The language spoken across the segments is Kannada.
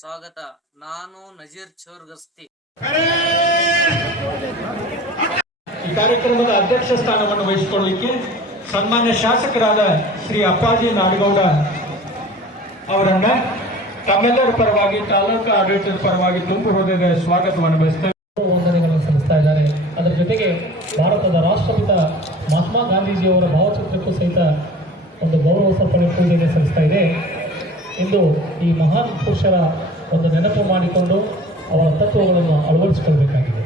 ಸ್ವಾಗತ. ನಾನು ನಜೀರ್ ಚೋರ್ಗಸ್ತಿ. ಈ ಕಾರ್ಯಕ್ರಮದ ಅಧ್ಯಕ್ಷ ಸ್ಥಾನವನ್ನು ವಹಿಸಿಕೊಳ್ಳಲಿಕ್ಕೆ ಸನ್ಮಾನ್ಯ ಶಾಸಕರಾದ ಶ್ರೀ ಅಪ್ಪಾಜಿ ನಾಡಗೌಡ ಅವರನ್ನ ತಮ್ಮೆಲ್ಲರ ಪರವಾಗಿ ತಾಲೂಕು ಆಡಳಿತದ ಪರವಾಗಿ ತುಂಬು ಹೃದಯದ ಸ್ವಾಗತವನ್ನು ಬಯಸ್ತೇವೆ. ವಂದನೆಗಳನ್ನು ಸಲ್ಲಿಸ್ತಾ ಇದ್ದಾರೆ. ಅದರ ಜೊತೆಗೆ ಭಾರತದ ರಾಷ್ಟ್ರಪಿತ ಮಹಾತ್ಮ ಗಾಂಧೀಜಿಯವರ ಭಾವಚಿತ್ರಕ್ಕೂ ಸಹಿತ ಒಂದು ಗೌರವ ಸಮರ್ಪಣೆ ಪೂಜೆಗೆ ಸಲ್ಲಿಸ್ತಾ ಇದೆ. ಇಂದು ಈ ಮಹಾನ್ ಪುರುಷರ ಒಂದು ನೆನಪು ಮಾಡಿಕೊಂಡು ಅವರ ತತ್ವಗಳನ್ನು ಅಳವಡಿಸಿಕೊಳ್ಬೇಕಾಗಿದೆ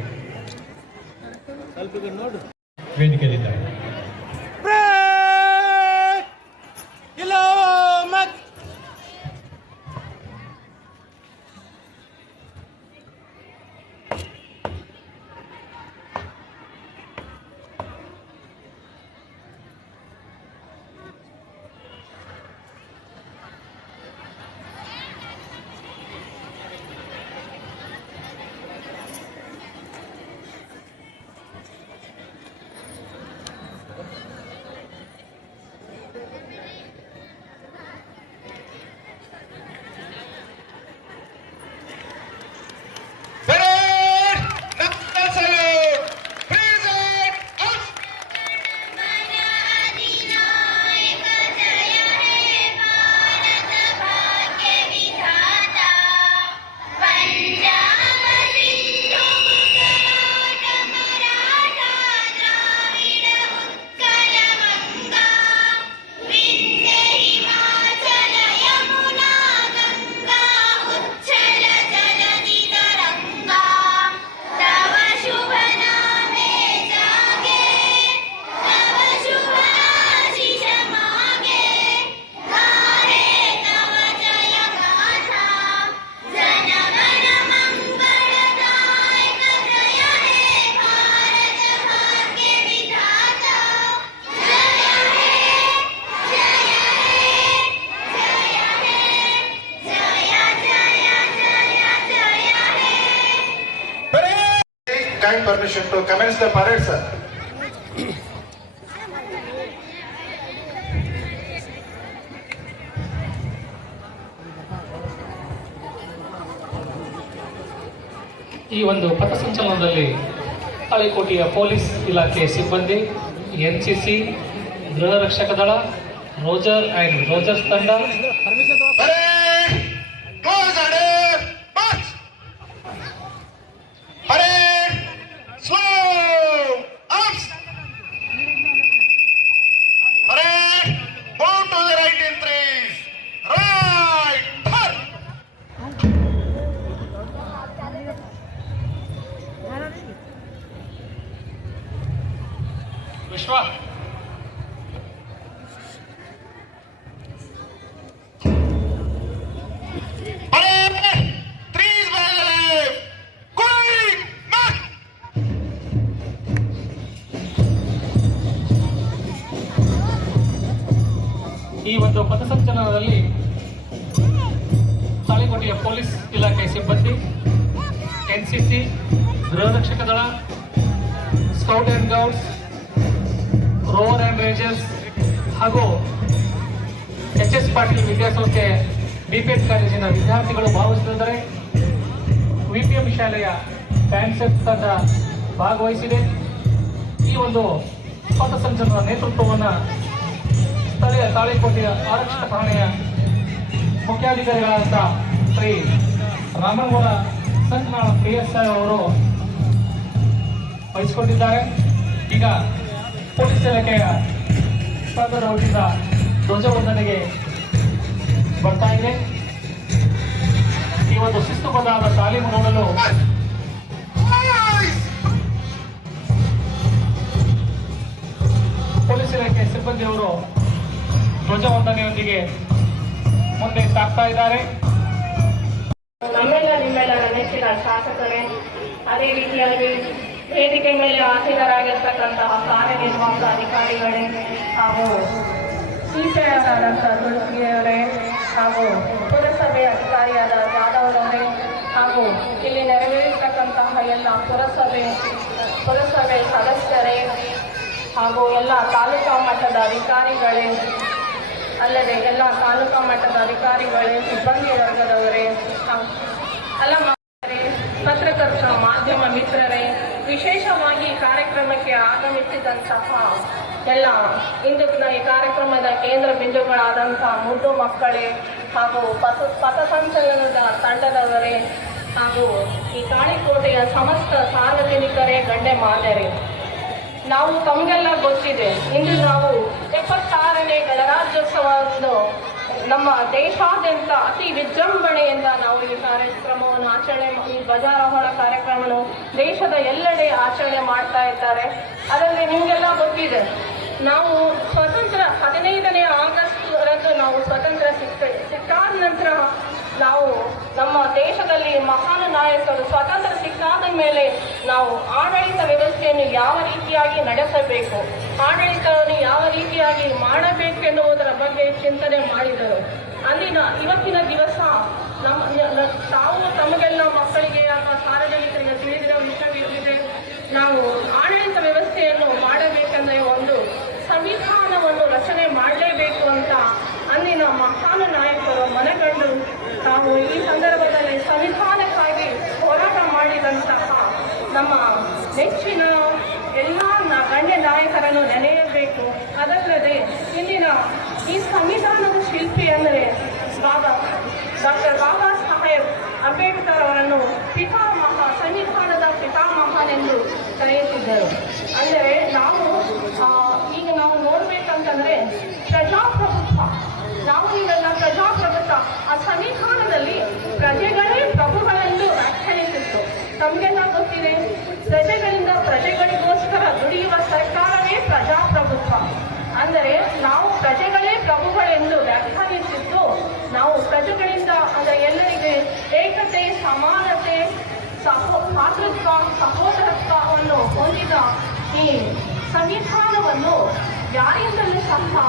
ವೇದಿಕೆಯಲ್ಲಿದ್ದಾರೆ. Permission to commence the parade, sir. ಈ ಒಂದು ಪಥಸಂಚಲನದಲ್ಲಿ ತಾಳಿಕೋಟೆಯ ಪೊಲೀಸ್ ಇಲಾಖೆ ಸಿಬ್ಬಂದಿ ಎನ್ ಸಿ ಗೃಹ ರಕ್ಷಕ ದಳ ರೋಜರ್ ಆ್ಯಂಡ್ ರೋಜರ್ಸ್ ತಂಡ ಒಂದು ಪಥಸಂಚಲನದಲ್ಲಿ ತಾಳಿಕೋಟೆಯ ಪೊಲೀಸ್ ಇಲಾಖೆ ಸಿಬ್ಬಂದಿ, ಎನ್ ಸಿ ಗೃಹ ದಳ, scout and guides, rover and rangers ಹಾಗೂ ಎಚ್ ಎಸ್ ಪಾಟೀಲ್ ವಿದ್ಯಾಸಂಸ್ಥೆ ಬಿಪಿಎಸ್ ಕಾಲೇಜಿನ ವಿದ್ಯಾರ್ಥಿಗಳು ಭಾಗವಹಿಸುತ್ತಿದ್ದಾರೆ. ವಿಪಿಎಂ ಶಾಲೆಯ ಫ್ಯಾನ್ಸೆಟ್ ತಂಡ ಭಾಗವಹಿಸಿದೆ. ಈ ಒಂದು ಪಥಸಂಚಲನ ನೇತೃತ್ವವನ್ನು ಸ್ಥಳೀಯ ತಾಳಿಕೋಟೆಯ ಆರಕ್ಷಕ ಠಾಣೆಯ ಮುಖ್ಯಾಧಿಕಾರಿಗಳಾದ Shri Ramanagouda Sankanal P S I ಅವರು ವಹಿಸಿಕೊಂಡಿದ್ದಾರೆ. ಈಗ ಪೊಲೀಸ್ ಇಲಾಖೆಯ ಸ್ಪಂದನ ಹುಟ್ಟಿದ ಧ್ವಜವಂದನೆಗೆ ಬರ್ತಾ ಇದೆ. ಈ ಒಂದು ಶಿಸ್ತುಬದ್ಧವಾದ ತಾಲೀಮು ನೋಡಲು ಧ್ವಜವಂದನೆಯೊಂದಿಗೆ ಮುಂದೆ ಸಾಗ್ತಾ ಇದ್ದಾರೆ. ನಮ್ಮೆಲ್ಲ ನಿಮ್ಮೆಲ್ಲ ನೆಚ್ಚಿನ ಶಾಸಕರೇ, ಅದೇ ರೀತಿಯಾಗಿ ವೇದಿಕೆ ಮೇಲೆ ಆಸೀನರಾಗಿರ್ತಕ್ಕಂತಹ ಕಾರ್ಯನಿರ್ವಾಹಕ ಅಧಿಕಾರಿಗಳೇ ಹಾಗೂ ಸಿಪಿಐಆದಂತಹ ತುಳಸಿಯವರೇ ಹಾಗೂ ಪುರಸಭೆ ಅಧಿಕಾರಿಯಾದ ಜಾಧವ್ರವರೇ ಹಾಗೂ ಇಲ್ಲಿ ನೆರವೇರಿರ್ತಕ್ಕಂತಹ ಎಲ್ಲ ಪುರಸಭೆ ಪುರಸಭೆ ಸದಸ್ಯರೇ ಹಾಗೂ ಎಲ್ಲ ತಾಲೂಕಾ ಮಟ್ಟದ ಅಧಿಕಾರಿಗಳೇ ಅಲ್ಲದೆ ಎಲ್ಲ ತಾಲೂಕಾ ಮಟ್ಟದ ಅಧಿಕಾರಿಗಳೇ ಸಿಬ್ಬಂದಿ ವರ್ಗದವರೇ ಅಲ್ಲ ಎಲ್ಲ ಮಕ್ಕಳೇ, ಪತ್ರಕರ್ತ ಮಾಧ್ಯಮ ಮಿತ್ರರೇ ವಿಶೇಷವಾಗಿ ಕಾರ್ಯಕ್ರಮಕ್ಕೆ ಆಗಮಿಸಿದಂತಹ ಎಲ್ಲ ಇಂದು ಈ ಕಾರ್ಯಕ್ರಮದ ಕೇಂದ್ರ ಬಿಂದುಗಳಾದಂತಹ ಮುದ್ದು ಮಕ್ಕಳೇ ಹಾಗೂ ಪಥ ಪಥಸಂಚಲನದ ತಂಡದವರೇ ಹಾಗೂ ಈ ತಾಳಿಕೋಟೆಯ ಸಮಸ್ತ ಸಾರ್ವಜನಿಕರೇ ಗಂಡೆ ಮಾದರಿ ನಾವು ತಮಗೆಲ್ಲ ಗೊತ್ತಿದೆ ಇಂದು ನಾವು ಗಣರಾಜ್ಯೋತ್ಸವ ಒಂದು ನಮ್ಮ ದೇಶಾದ್ಯಂತ ಅತಿ ವಿಜೃಂಭಣೆಯಿಂದ ನಾವು ಈ ಕಾರ್ಯಕ್ರಮವನ್ನು ಆಚರಣೆ ಈ ಧ್ವಜಾರೋಹಣ ಕಾರ್ಯಕ್ರಮವನ್ನು ದೇಶದ ಎಲ್ಲೆಡೆ ಆಚರಣೆ ಮಾಡ್ತಾ ಇದ್ದಾರೆ. ಅದರಲ್ಲಿ ನಿಮಗೆಲ್ಲ ಗೊತ್ತಿದೆ, ನಾವು ಸ್ವತಂತ್ರ ಹದಿನೈದನೇ ಆಗಸ್ಟ್ವರೆಗೂ ನಾವು ಸ್ವತಂತ್ರ ಸಿಕ್ಕ, ಸಿಕ್ಕಾದ ನಂತರ ನಾವು ನಮ್ಮ ದೇಶದಲ್ಲಿ ಮಹಾನ್ ನಾಯಕರು ಸ್ವತಂತ್ರ ಸಿಕ್ಕಾದ ಮೇಲೆ ನಾವು ಆಡಳಿತ ವ್ಯವಸ್ಥೆಯನ್ನು ಯಾವ ರೀತಿಯಾಗಿ ನಡೆಸಬೇಕು? ಆಡಳಿತವನ್ನು ಯಾವ ರೀತಿಯಾಗಿ ಮಾಡಬೇಕೆನ್ನುವುದರ ಬಗ್ಗೆ ಚಿಂತನೆ ಮಾಡಿದರು. ಅಲ್ಲಿನ ಇವತ್ತಿನ ದಿವಸ ನಮ್ಮ ತಾವು ತಮಗೆಲ್ಲ ಮಕ್ಕಳಿಗೆ ಅಥವಾ ಸಾರ್ವಜನಿಕರಿಗೆ ತಿಳಿದಿರೋ ವಿಷಯವಿದೆ ನಾವು ಆಡಳಿತ ವ್ಯವಸ್ಥೆಯನ್ನು ಮಾಡಬೇಕೆಂದರೆ ಒಂದು ಸಂವಿಧಾನವನ್ನು ರಚನೆ ಮಾಡಲೇಬೇಕು ಅಂತ ಅಂದಿನ ಮಹಾನ್ ನಾಯಕರು ಮನಗಂಡು ತಾವು ಈ ಸಂದರ್ಭದಲ್ಲಿ ಸಂವಿಧಾನಕ್ಕಾಗಿ ಹೋರಾಟ ಮಾಡಿದಂತಹ ನಮ್ಮ ನೆಚ್ಚಿನ ಎಲ್ಲ ನ- ಗಣ್ಯ ನಾಯಕರನ್ನು ನೆನೆಯಬೇಕು ಅದಲ್ಲದೆ ಇಂದಿನ ಈ ಸಂವಿಧಾನದ ಶಿಲ್ಪಿ ಅಂದರೆ ಬಾಬಾ ಡಾಕ್ಟರ್ ಬಾಬಾ ಸಾಹೇಬ್ ಅಂಬೇಡ್ಕರ್ ಅವರನ್ನು ಪಿತಾಮಹ ಸಂವಿಧಾನದ ಪಿತಾಮಹನೆಂದು ಕರೆಯುತ್ತಿದ್ದರು. ಅಂದರೆ ನಾವು ಈಗ ನಾವು ನೋಡ್ಬೇಕಂತಂದ್ರೆ ಪ್ರಜಾಪ್ರಭುತ್ವ. ನಾವು ಈಗ ಪ್ರಜಾಪ್ರಭುತ್ವ. ಆ ಸಂವಿಧಾನದಲ್ಲಿ ಪ್ರಜೆಗಳೇ ಪ್ರಭುಗಳೆಂದು ವ್ಯಾಖ್ಯಾನಿಸಿತ್ತು ತಮಗೆಲ್ಲ ಗೊತ್ತಿದೆ ಪ್ರಜೆಗಳಿಂದ ಪ್ರಜೆಗಳಿಗೋಸ್ಕರ ದುಡಿಯುವ ಸರ್ಕಾರವೇ ಪ್ರಜಾಪ್ರಭುತ್ವ ಅಂದರೆ ನಾವು ಪ್ರಜೆಗಳೇ ಪ್ರಭುಗಳೆಂದು ವ್ಯಾಖ್ಯಾನಿಸಿದ್ದು ನಾವು ಪ್ರಜೆಗಳಿಂದ ಅಂದರೆ ಎಲ್ಲರಿಗೆ ಏಕತೆ ಸಮಾನತೆ ಸಹೋ ಮಾತೃತ್ವ ಸಹೋದರತ್ವವನ್ನು ಹೊಂದಿದ ಈ ಸಂವಿಧಾನವನ್ನು ಯಾರಿಂದಲೂ ಸಹ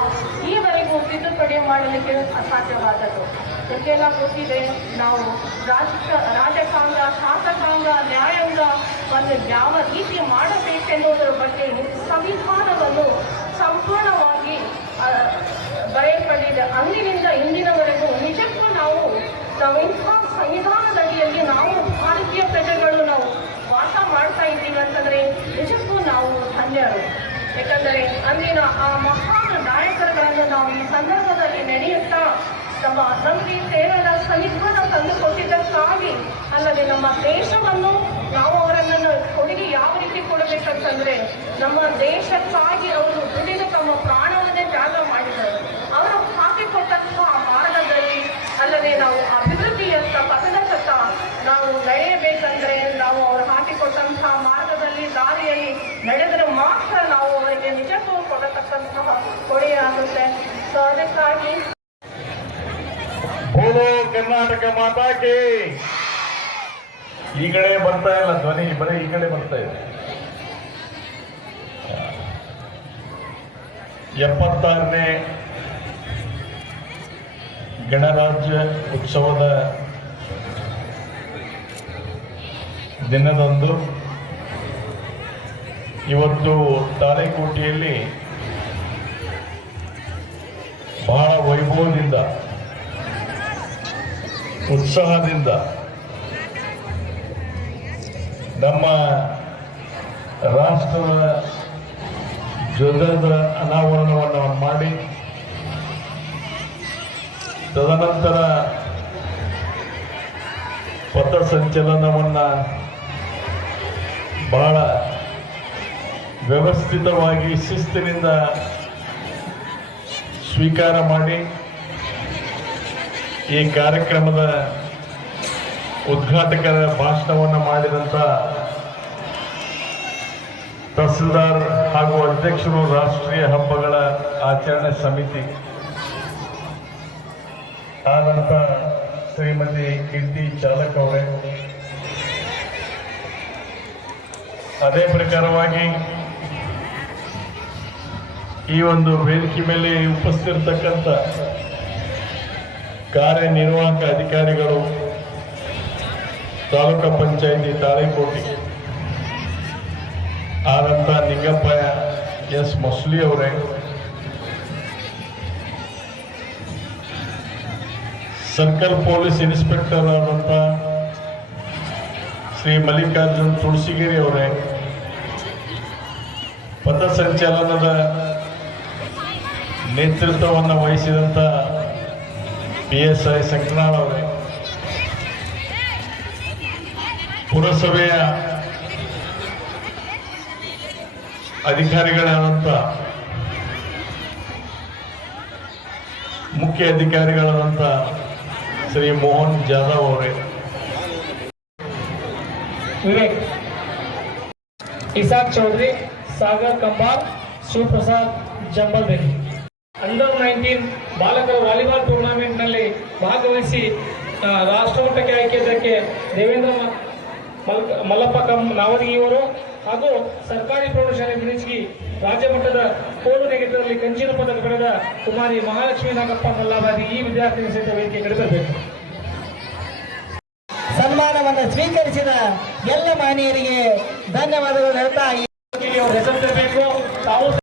ಈವರೆಗೂ ತಿದ್ದುಪಡಿ ಮಾಡಲಿಕ್ಕೆ ಅಸಾಧ್ಯವಾದದ್ದು. ನಿಮಗೆಲ್ಲ ಗೊತ್ತಿದೆ? ನಾವು ರಾಜಕ, ರಾಜಕಾಂಗ, ಶಾಸಕಾಂಗ ನ್ಯಾಯಾಂಗವನ್ನು ಯಾವ ರೀತಿ ಮಾಡಬೇಕೆನ್ನುವುದರ ಬಗ್ಗೆ ಸಂವಿಧಾನವನ್ನು ಸಂಪೂರ್ಣವಾಗಿ ಬರೆಯಲ್ಪಟ್ಟಿದೆ. ಅಂದಿನಿಂದ ಇಂದಿನವರೆಗೂ ನಿಜಕ್ಕೂ ನಾವು ನಾವು ಇಂಥ ಸಂವಿಧಾನದಡಿಯಲ್ಲಿ ನಾವು ಭಾರತೀಯ ಪ್ರಜೆಗಳು ನಾವು ವಾಸ ಮಾಡ್ತಾ ಇದ್ದೀವಿ ಅಂತಂದ್ರೆ ನಿಜಕ್ಕೂ ನಾವು ಧನ್ಯರು. ಯಾಕಂದರೆ ಅಂದಿನ ಆ ಮಹಾನ್ ನಾಯಕರುಗಳನ್ನು ನಾವು ಈ ಸಂದರ್ಭದಲ್ಲಿ ನಡೆಯುತ್ತಾ ನಮ್ಮ ನಮಗೆ ಕೇವಲ ತಂದು ತಂದುಕೊಟ್ಟಿದ್ದಕ್ಕಾಗಿ ಅಲ್ಲದೆ ನಮ್ಮ ದೇಶವನ್ನು ನಾವು ಅವರನ್ನು ಕೊಡುಗೆ ಯಾವ ರೀತಿ ಕೊಡಬೇಕಂತಂದ್ರೆ ನಮ್ಮ ದೇಶಕ್ಕಾಗಿ ಅವರು ದುಡಿದು ಕರ್ನಾಟಕ ಮಾತಾ ಕಿ ಈ ಕಡೆ ಬರ್ತಾ ಇಲ್ಲ ಧ್ವನಿ, ಬರೀ ಕಡೆ ಬರ್ತಾ ಇದೆ. ಎಪ್ಪತ್ತಾರನೇ ಗಣರಾಜ್ಯ ಉತ್ಸವದ ದಿನದಂದು ಇವತ್ತು ತಾಳೆಕೋಟೆಯಲ್ಲಿ ಬಹಳ ವೈಭವದಿಂದ ಉತ್ಸಾಹದಿಂದ ನಮ್ಮ ರಾಷ್ಟ್ರದ ಧ್ವಜದ ಅನಾವರಣವನ್ನು ಮಾಡಿ ತದನಂತರ ಪಥಸಂಚಲನವನ್ನು ಬಹಳ ವ್ಯವಸ್ಥಿತವಾಗಿ ಶಿಸ್ತಿನಿಂದ ಸ್ವೀಕಾರ ಮಾಡಿ ಈ ಕಾರ್ಯಕ್ರಮದ ಉದ್ಘಾಟಕರ ಭಾಷಣವನ್ನು ಮಾಡಿದಂಥ ತಹಸೀಲ್ದಾರ್ ಹಾಗೂ ಅಧ್ಯಕ್ಷರು ರಾಷ್ಟ್ರೀಯ ಹಬ್ಬಗಳ ಆಚರಣೆ ಸಮಿತಿ. ಆದಂತ ಶ್ರೀಮತಿ ಕೀರ್ತಿ ಚಾಲಕ್ ಅವರೇ. ಅದೇ ಪ್ರಕಾರವಾಗಿ ಈ ಒಂದು ವೇದಿಕೆ ಮೇಲೆ ಉಪಸ್ಥಿತಿರ್ತಕ್ಕಂಥ ಕಾರ್ಯನಿರ್ವಾಹಕ ಅಧಿಕಾರಿಗಳು, ತಾಲೂಕಾ ಪಂಚಾಯಿತಿ ತಾಳೆಕೋಟಿ ಆದಂಥ ನಿಂಗಪ್ಪ, ಎಸ್ ಮೊಸ್ಲಿ ಅವರೇ, ಸರ್ಕಲ್ ಪೊಲೀಸ್ ಇನ್ಸ್ಪೆಕ್ಟರ್ ಆದಂಥ ಶ್ರೀ ಮಲ್ಲಿಕಾರ್ಜುನ್ ತುಳಸಿಗಿರಿ ಅವರೇ ಪಥಸಂಚಲನದ ನೇತೃತ್ವವನ್ನು ವಹಿಸಿದಂಥ ಪಿ ಎಸ್ ಐ ಸಂಕನಾಳ್ ಅವರೇ. ಪುರಸಭೆಯ ಅಧಿಕಾರಿಗಳಾದಂಥ ಮುಖ್ಯ ಅಧಿಕಾರಿಗಳಾದಂಥ ಶ್ರೀ ಮೋಹನ್ ಜಾಧವ್ ಅವರೇ. Vivek, Isaac Chaudhari, Sagar Kambar, Shivaprasad Jambalbegi under nineteen ಬಾಲಕರ ವಾಲಿಬಾಲ್ ಟೂರ್ನಮೆಂಟ್ನಲ್ಲಿ ಭಾಗವಹಿಸಿ ರಾಷ್ಟ್ರಮಟ್ಟಕ್ಕೆ ಇದ್ದಕ್ಕೆ ದೇವೇಂದ್ರ ಮಲ್ಲಪ್ಪ ಕಂ ನಾವದಗಿಯವರು ಹಾಗೂ ಸರ್ಕಾರಿ ಪ್ರೌಢಶಾಲೆ ಬಿಡಿಸಿ ರಾಜ್ಯ ಮಟ್ಟದ ಕೋಲು ನೆಗೆತದಲ್ಲಿ ಕಂಚಿನ ಪದಕ ಪಡೆದ ಕುಮಾರಿ ಮಹಾಲಕ್ಷ್ಮಿ ನಾಗಪ್ಪ ಮಲ್ಲಾಬಾದಿ ಈ ವಿದ್ಯಾರ್ಥಿನಿ ಸಹಿತ ವೇದಿಕೆ ನಡೆಸಬೇಕು. ಸನ್ಮಾನವನ್ನು ಸ್ವೀಕರಿಸಿದ ಎಲ್ಲ ಮಾನ್ಯರಿಗೆ ಧನ್ಯವಾದಗಳು ಹೇಳ್ತಾ ಹೆಸರು ತರಬೇಕು ತಾವು